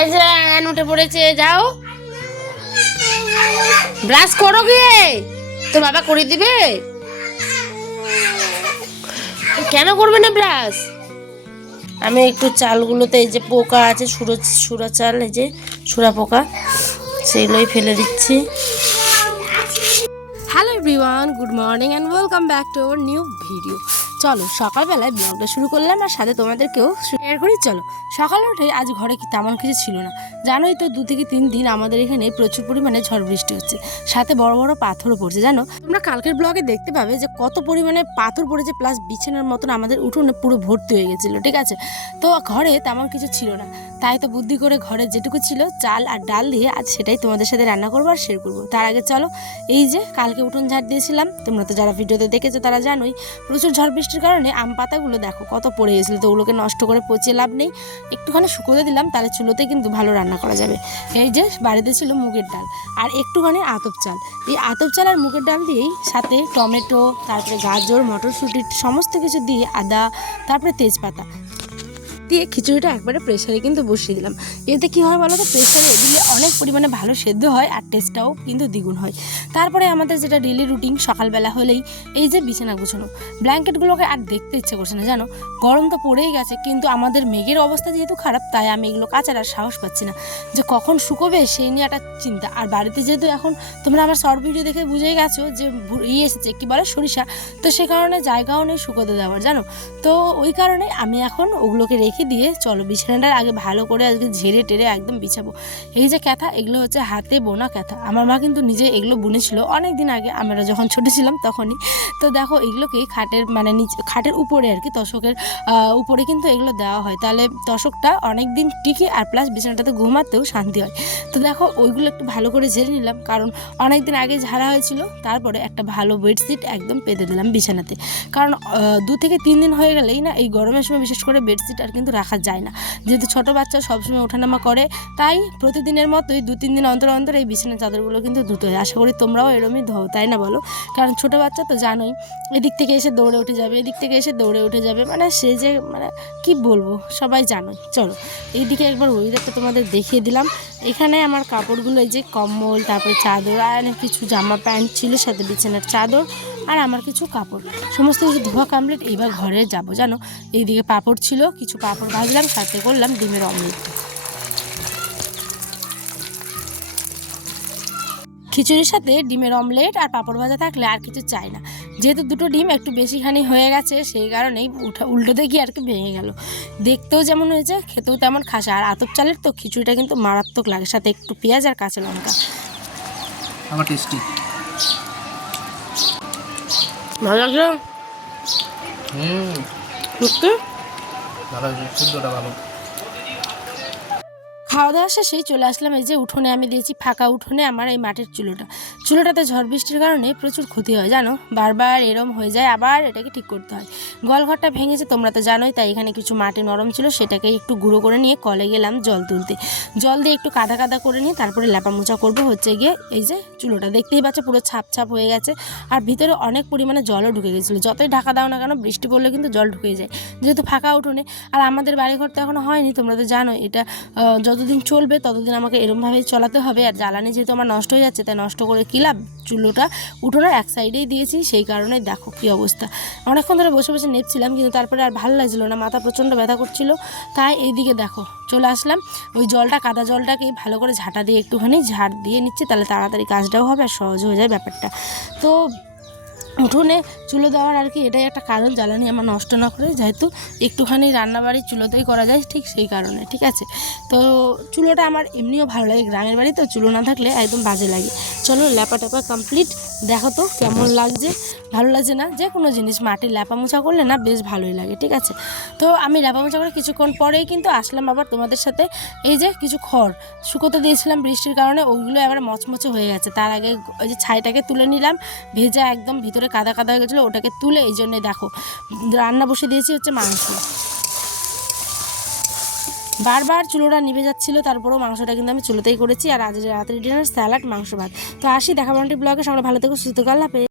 এই যে আয়ান উঠে পড়েছে, যাও ব্রাশ করো গিয়ে, তোর বাবা করে দিবে। কেন করবে না ব্রাশ? আমি একটু চালগুলোতে এই যে পোকা আছে, সুরা চাল, এই যে সুরা পোকা, সেগুলোই ফেলে দিচ্ছি। Hello everyone, good morning and welcome back to our new video. চলো সকালবেলায় ব্লগটা শুরু করলাম আর সাথে তোমাদেরকেও শেয়ার করি। চলো সকালে উঠে আজ ঘরে কি তেমন কিছু ছিল না, জানোই তো 2 থেকে 3 দিন আমাদের এখানে প্রচুর পরিমাণে ঝড় বৃষ্টি হচ্ছে, সাথে বড় বড় পাথরও পড়ছে। জানো তোমরা কালকের ব্লগে দেখতে পাবে যে কত পরিমাণে পাথর পড়েছে, প্লাস বিছানার মতন আমাদের উঠোনে পুরো ভর্তি হয়ে গেছিলো। ঠিক আছে, তো ঘরে তেমন কিছু ছিল না, তাই তো বুদ্ধি করে ঘরে যেটুকু ছিল চাল আর ডাল দিয়ে আজ সেটাই তোমাদের সাথে রান্না করবো আর শেয়ার করবো। তার আগে চলো, এই যে কালকে উঠোন ঝাড় দিয়েছিলাম, তোমরা তো যারা ভিডিওতে দেখেছো তারা জানোই, প্রচুর ঝড় বৃষ্টির কারণে আম পাতাগুলো দেখো কত পড়ে গেছিলো, তো ওগুলোকে নষ্ট করে পচিয়ে লাভ নেই, একটুখানি শুকোতে দিলাম, তাহলে চুলোতে কিন্তু ভালো রান্না করা যাবে। এই যে বাড়িতে ছিল মুগের ডাল আর একটুখানি আতপ চাল, এই আতপ চাল আর মুগের ডাল দিয়েই সাথে টমেটো, তারপরে গাজর, মটরশুঁটি সমস্ত কিছু দিয়ে, আদা, তারপরে তেজপাতা দিয়ে খিচুড়িটা একবারে প্রেসারে কিন্তু বসিয়ে দিলাম। এতে কী হয় বলো তো, প্রেসারে দিলে অনেক পরিমাণে ভালো সেদ্ধ হয় আর টেস্টটাও কিন্তু দ্বিগুণ হয়। তারপরে আমাদের যেটা ডেলি রুটিন, সকালবেলা হলেই এই যে বিছানা গুছানো, ব্ল্যাঙ্কেটগুলোকে আর দেখতে ইচ্ছে করছে না। জানো গরম তো পড়েই গেছে, কিন্তু আমাদের মেঘের অবস্থা যেহেতু খারাপ, তাই আমি এগুলো কাচার আর সাহস পাচ্ছি না, যে কখন শুকোবে সেই নিয়ে একটা চিন্তা। আর বাড়িতে যেহেতু এখন তোমরা আমার শর্ট ভিডিও দেখে বুঝেই গেছো যে এসেছে কী বলে সরিষা, তো সে কারণে জায়গাও নেই শুকোতে দেওয়ার। জানো তো ওই কারণে আমি এখন ওগুলোকে রেখে দিয়ে চলো বিছানাটার আগে ভালো করে আজকে ঝেড়ে টেরে একদম বিছাবো। এই যে ক্যাথা, এগুলো হচ্ছে হাতে বোনা ক্যাথা, আমার মা কিন্তু নিজে এগুলো বুনেছিল অনেক দিন আগে, আমরা যখন ছোটো ছিলাম তখনই। তো দেখো এগুলোকে খাটের মানে নিচে, খাটের উপরে আর কি, তোশকের উপরে কিন্তু এগুলো দেওয়া হয়, তাহলে তোশকটা অনেক দিন টিকে আর প্লাস বিছানাটাতে ঘুমাতেও শান্তি হয়। তো দেখো ওইগুলো একটু ভালো করে ঝেড়ে নিলাম, কারণ অনেক দিন আগে ঝাড়া হয়েছিল। তারপরে একটা ভালো বেডশিট একদম পেতে দিলাম বিছানাতে, কারণ 2 থেকে 3 দিন হয়ে গেলেই না, এই গরমের সময় বিশেষ করে বেডশিট আর কিন্তু রাখা যায় না, যেহেতু ছোটো বাচ্চা সবসময় ওঠানামা করে, তাই প্রতিদিনের মতোই 2-3 দিন অন্তর অন্তর এই বিছানার চাদরগুলো কিন্তু ধুতে হয়। আশা করি তোমরাও এরমই ধো, তাই না বলো? কারণ ছোটো বাচ্চা তো জানোই, এদিক থেকে এসে দৌড়ে উঠে যাবে, এদিক থেকে এসে দৌড়ে উঠে যাবে, মানে সে যে মানে কি বলবো, সবাই জানোই। চলো এইদিকে একবার ওয়েদারটা তোমাদের দেখিয়ে দিলাম। এখানে আমার কাপড়গুলো, এই যে কম্বল, তারপরে চাদর আর কিছু জামা প্যান্ট ছিল, সাথে বিছানার চাদর আর আমার কিছু কাপড়, সমস্ত কিছু ধোয়া কমপ্লিট। এইবার ঘরে যাবো। জানো এইদিকে পাঁপড় ছিল, কিছু পাঁপড় ভাজলাম, সাথে করলাম ডিমের অমলেট। খিচুড়ির সাথে ডিমের অমলেট আর পাঁপড় ভাজা থাকলে আর কিছু চাই না। যেহেতু 2টো ডিম একটু বেশিখানি হয়ে গেছে, সেই কারণেই উল্টোতে গিয়ে আর কি ভেঙে গেল। দেখতেও যেমন হয়েছে, খেতেও তেমন খাসা। আর আতপ চালের তো খিচুড়িটা কিন্তু মারাত্মক লাগে, সাথে একটু পেঁয়াজ আর কাঁচা লঙ্কা, আমার টেস্টি। ভালো লাগছে? ভালো হয়েছে, শুদ্ধটা ভালো। খাওয়া দাওয়া শেষেই চলে আসলাম এই যে উঠোনে, আমি দিয়েছি ফাঁকা উঠোনে আমার এই মাটির চুলোটাতে ঝড় বৃষ্টির কারণে প্রচুর ক্ষতি হয়। জানো বারবার এরম হয়ে যায়, আবার এটাকে ঠিক করতে হয়। গোয়ালঘরটা ভেঙেছে তোমরা তো জানোই, তাই এখানে কিছু মাটি নরম ছিল, সেটাকে একটু গুঁড়ো করে নিয়ে কলে গেলাম জল তুলতে। জল দিয়ে একটু কাদা কাদা করে নিয়ে তারপরে লেপা মোচা করবো হচ্ছে গিয়ে এই যে চুলোটা। দেখতেই পাচ্ছ পুরো ছাপ ছাপ হয়ে গেছে, আর ভিতরে অনেক পরিমাণে জলও ঢুকে গেছিলো। যতই ঢাকা দাও না কেন, বৃষ্টি পড়লে কিন্তু জল ঢুকে যায়, যেহেতু ফাঁকা উঠোনে। আর আমাদের বাড়িঘর তো এখনো হয়নি, তোমরা তো জানো, এটা যতদিন চলবে ততদিন আমাকে এরমভাবেই চলাতে হবে। আর জ্বালানি যেহেতু আমার নষ্ট হয়ে যাচ্ছে, তাই নষ্ট করে কি লাভ, চুলোটা উঠোনের এক সাইডেই দিয়েছি, সেই কারণে দেখো কি অবস্থা। অনেকক্ষণ ধরে বসে বসে নেপছিলাম, কিন্তু তারপরে আর ভালো লাগছিলো না, মাথা প্রচণ্ড ব্যথা করছিল, তাই এইদিকে দেখো চলে আসলাম। ওই জলটা, কাদা জলটাকে ভালো করে ঝাঁটা দিয়ে একটুখানি ঝাড় দিয়ে নিচ্ছি, তাহলে তাড়াতাড়ি কাজটাও হবে আর সহজ হয়ে যায় ব্যাপারটা। তো উঠোনে চুলো দেওয়ার আর কি এটাই একটা কারণ, জ্বালানি আমার নষ্ট না করে, যেহেতু একটুখানি রান্নাবাড়ি চুলোতেই করা যায়, ঠিক সেই কারণে। ঠিক আছে, তো চুলোটা আমার এমনিও ভালো লাগে, গ্রামের বাড়ি তো চুলো না থাকলে একদম বাজে লাগে। চলো ল্যাপা ট্যাপা কমপ্লিট, দেখো তো কেমন লাগছে, ভালো লাগছে না? যে কোনো জিনিস মাটির ল্যাপা মোছা করলে না বেশ ভালোই লাগে। ঠিক আছে, তো আমি ল্যাপা মোছা করে কিছুক্ষণ পরেই কিন্তু আসলাম আবার তোমাদের সাথে। এই যে কিছু খড় শুকোতে দিয়েছিলাম বৃষ্টির কারণে, ওইগুলো এবার মচমচে হয়ে গেছে, তার আগে ওই যে ছাইটাকে তুলে নিলাম, ভেজা একদম ভিতরে কাদা কাদা হয়ে গেছিলো, ওটাকে তুলে এই জন্যে দেখো রান্না বসে দিয়েছি হচ্ছে মাংস। বারবার চুলোটা নিভে যাচ্ছিলো, তারপরেও মাংসটা কিন্তু আমি চুলোতেই করেছি। আর আজ রাতের ডিনার স্যালাড, মাংস ভাত। তো আসি, দেখা বান্টি ব্লগে, সবাই ভালো থেকো, সুস্থ, আল্লাহ হাফেজ।